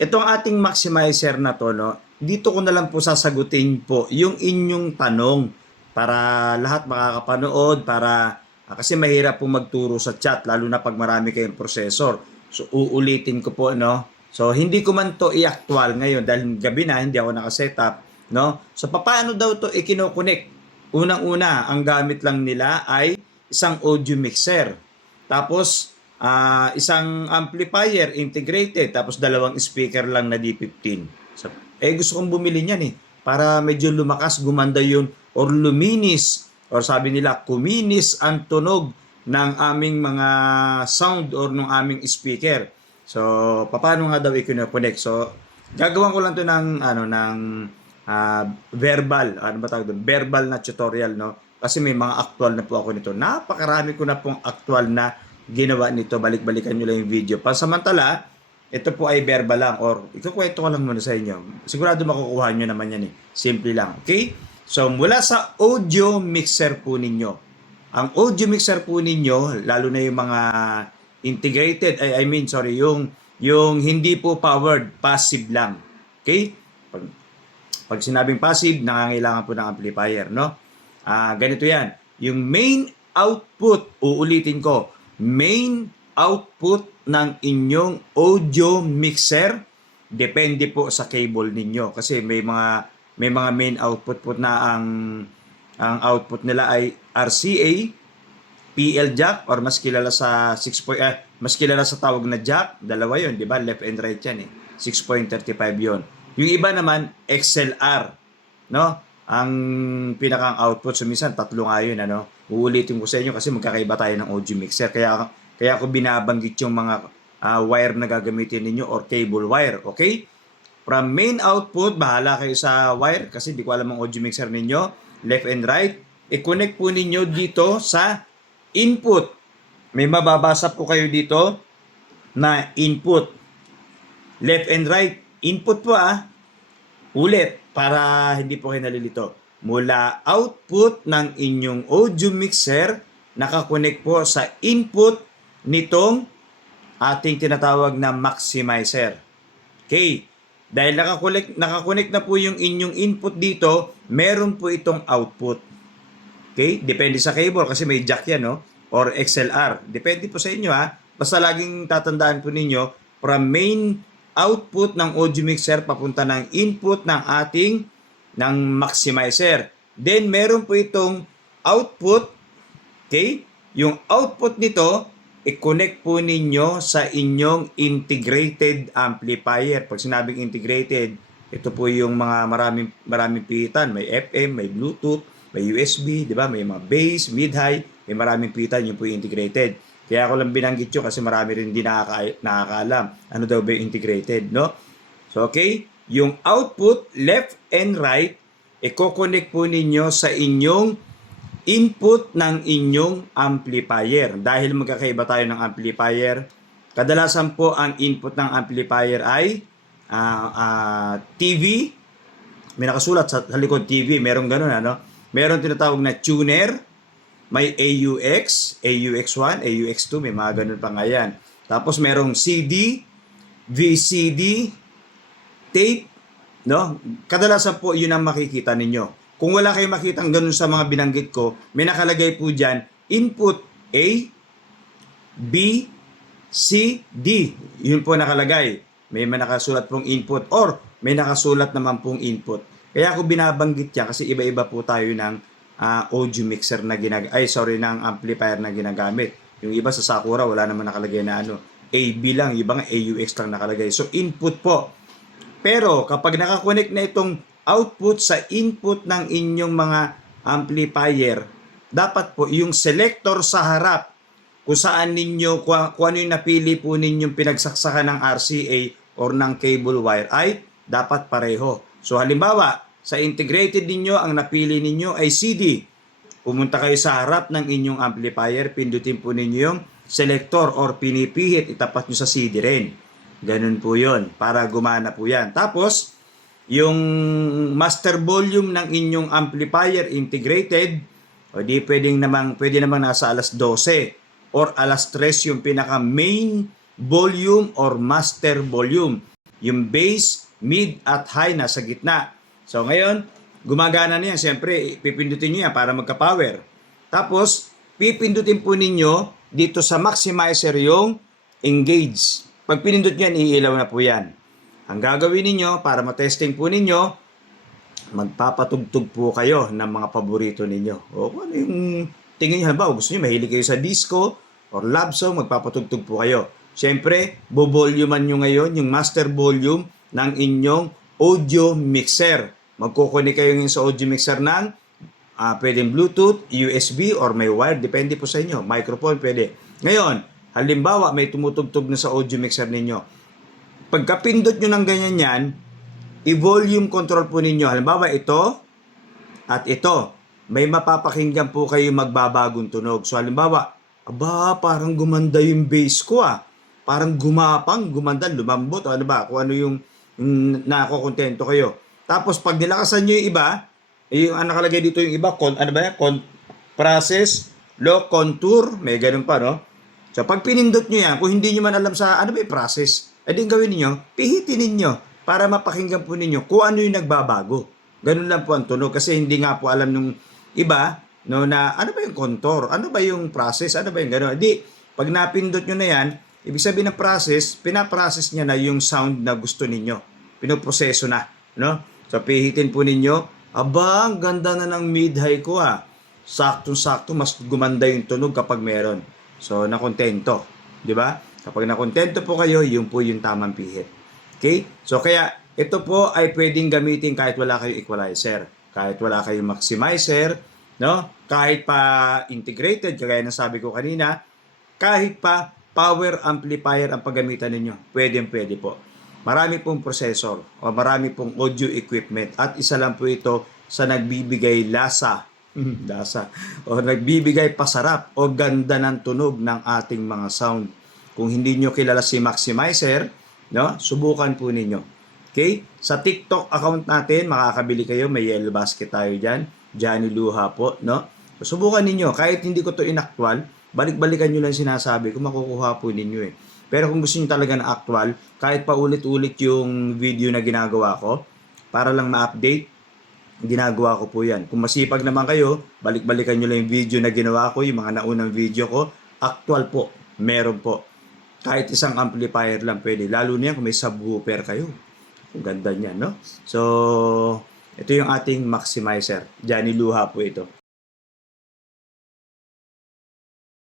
Itong ating maximizer na to, no, dito ko na lang po sasagutin po yung inyong tanong para lahat makakapanood, para kasi mahirap po magturo sa chat lalo na pag marami kayong processor. So uulitin ko po, no. So hindi ko man to i-actual ngayon dahil gabi na hindi ako naka-setup, no. So paano daw to ikino-connect? Unang-una, ang gamit lang nila ay isang audio mixer. Tapos isang amplifier integrated, tapos dalawang speaker lang na D15. So, gusto kong bumili niyan para medyo lumakas, gumanda yun, or luminis, or sabi nila, kuminis ang tunog ng aming mga sound or ng aming speaker. So, paano nga daw i-connect? So, gagawin ko lang to ng, verbal, ano ba tawag doon? Verbal na tutorial, no? Kasi may mga actual na po ako nito. Napakarami ko na pong actual na ginawa nito. Balik-balikan nyo lang yung video. Pansamantala, ito po ay verbal lang or ikukwento ko lang muna sa inyo. Sigurado makukuha nyo naman yan Simple lang. Okay? So, mula sa audio mixer po ninyo. Ang audio mixer po ninyo, lalo na yung mga integrated, yung hindi po powered, passive lang. Okay? Pag sinabing passive, nangangailangan po ng amplifier, no? Ganito yan. Yung main output, uulitin ko, main output ng inyong audio mixer, depende po sa cable ninyo. Kasi may mga main output po na ang output nila ay RCA, PL jack, or mas kilala sa mas kilala sa tawag na jack, dalawa yon, di ba? Left and right yan 6.35 yon. Yung iba naman, XLR, no? Ang pinakang output, so minsan tatlo nga yun, Uulitin ko sa inyo kasi magkakaiba tayo ng audio mixer. Kaya ako binabanggit yung mga wire na gagamitin ninyo or cable wire, okay? From main output, bahala kayo sa wire kasi di ko alam ang audio mixer ninyo, left and right. I-connect po ninyo dito sa input. May mababasa po kayo dito na input. Left and right. Input po Ulit, para hindi po kayo nalilito. Mula output ng inyong audio mixer, nakakonect po sa input nitong ating tinatawag na maximizer. Okay. Dahil nakakonect na po yung inyong input dito, meron po itong output. Okay? Depende sa cable kasi may jack yan, no? Or XLR. Depende po sa inyo, Basta laging tatandaan po ninyo, from main output ng audio mixer papunta ng input ng maximizer. Then, meron po itong output. Okay? Yung output nito, i-connect po ninyo sa inyong integrated amplifier. Pag sinabing integrated, ito po yung mga maraming pitan. May FM, may Bluetooth, may USB, di ba? May mga bass, mid-high, may maraming pitan. Yun po yung integrated. Kaya ako lang binanggit yun kasi marami rin hindi nakakaalam. Ano daw ba yung integrated, no? So, okay? Yung output, left and right, i-connect po ninyo sa inyong input ng inyong amplifier. Dahil magkakaiba tayo ng amplifier, kadalasan po ang input ng amplifier ay TV. May nakasulat sa likod TV, merong ganun, Meron tinatawag na tuner, may AUX, AUX1, AUX2, may mga ganun pa nga yan. Tapos merong CD, VCD, tape, no? Kadalasan po yun ang makikita ninyo. Kung wala kayong makitang ganun sa mga binanggit ko, may nakalagay po dyan, input A, B, C, D. Yun po nakalagay. May nakasulat pong input or may nakasulat naman pong input. Kaya ako binabanggit yan kasi iba-iba po tayo ng audio mixer na ng amplifier na ginagamit. Yung iba sa Sakura wala naman nakalagay na AB lang, yung iba nga AUX lang nakalagay. So input po. Pero kapag nakakonect na itong output sa input ng inyong mga amplifier, dapat po yung selector sa harap kung saan ninyo, kung ano yung napili po ninyong pinagsaksakan ng RCA or ng cable wire ay dapat pareho. So halimbawa, sa integrated ninyo, ang napili ninyo ay CD. Pumunta kayo sa harap ng inyong amplifier, pindutin po ninyo yung selector or pinipihit, itapat nyo sa CD rin. Ganun po yon para gumana po yan. Tapos, yung master volume ng inyong amplifier integrated, pwede namang nasa alas 12 or alas 3 yung pinaka main volume or master volume. Yung bass, mid at high nasa gitna. So ngayon, gumagana na yan. Siyempre, pipindutin nyo yan para magka-power. Tapos, pipindutin po ninyo dito sa maximizer yung engage. Pag pinindot nyo yan, iilaw na po yan. Ang gagawin ninyo para matesting po ninyo, magpapatugtog po kayo ng mga paborito ninyo. O kung ano yung tingin nyo, halimbawa gusto nyo, mahilig kayo sa disco or love song, magpapatugtog po kayo. Siyempre, bovoluman nyo ngayon yung master volume ng inyong audio mixer. Magkukunik kayo ngayon sa audio mixer ng pwedeng Bluetooth, USB, or may wire. Depende po sa inyo. Microphone, pwede. Ngayon, halimbawa, may tumutugtog na sa audio mixer ninyo. Pagkapindot nyo ng ganyan yan, i-volume control po ninyo. Halimbawa, ito at ito. May mapapakinggan po kayo magbabagong tunog. So, halimbawa, parang gumanda yung bass ko Parang gumapang, gumanda, lumambot. Ano ba? Kung ano yung nakokontento kayo. Tapos, pag nilakasan nyo yung iba, yung nakalagay dito yung iba, process, low contour, may ganun pa, no? So, pag pinindot nyo yan, kung hindi nyo man alam sa ano ba yung process, din gawin niyo, pihitin ninyo para mapakinggan po ninyo kung ano yung nagbabago. Ganun lang po ang tunog kasi hindi nga po alam nung iba no, na ano ba yung contour, ano ba yung process, ano ba yung gano'n. Di, pag napindot nyo na yan, ibig sabihin ng process, pinaprocess niya na yung sound na gusto ninyo. Pinoproseso na. No? So, pihitin po ninyo, ang ganda na ng mid-high ko Saktong-sakto, mas gumanda yung tunog kapag meron. So, nakontento. Di ba? Kapag nakontento po kayo, yun po yung tamang pihit. Okay? So, kaya ito po ay pwedeng gamitin kahit wala kayong equalizer, kahit wala kayong maximizer, no? Kahit pa integrated, kagaya ng sabi ko kanina, kahit pa power amplifier ang paggamitan ninyo, pwede po. Marami pong processor o marami pong audio equipment at isa lang po ito sa nagbibigay lasa o nagbibigay pasarap o ganda ng tunog ng ating mga sound. Kung hindi nyo kilala si Maximizer, no, subukan po ninyo. Okay? Sa TikTok account natin, makakabili kayo. May yellow basket tayo dyan. Johnny Luha po. No? So, subukan ninyo. Kahit hindi ko to inaktwal, balik-balikan nyo lang sinasabi kung makukuha po ninyo Pero kung gusto nyo talaga na actual, kahit pa ulit-ulit yung video na ginagawa ko, para lang ma-update, ginagawa ko po yan. Kung masipag naman kayo, balik-balikan nyo lang yung video na ginawa ko, yung mga naunang video ko, actual po. Meron po. Kahit isang amplifier lang pwede. Lalo na yan kung may subwoofer kayo. Ang ganda niyan, no? So, ito yung ating maximizer. Johnny Luha po ito.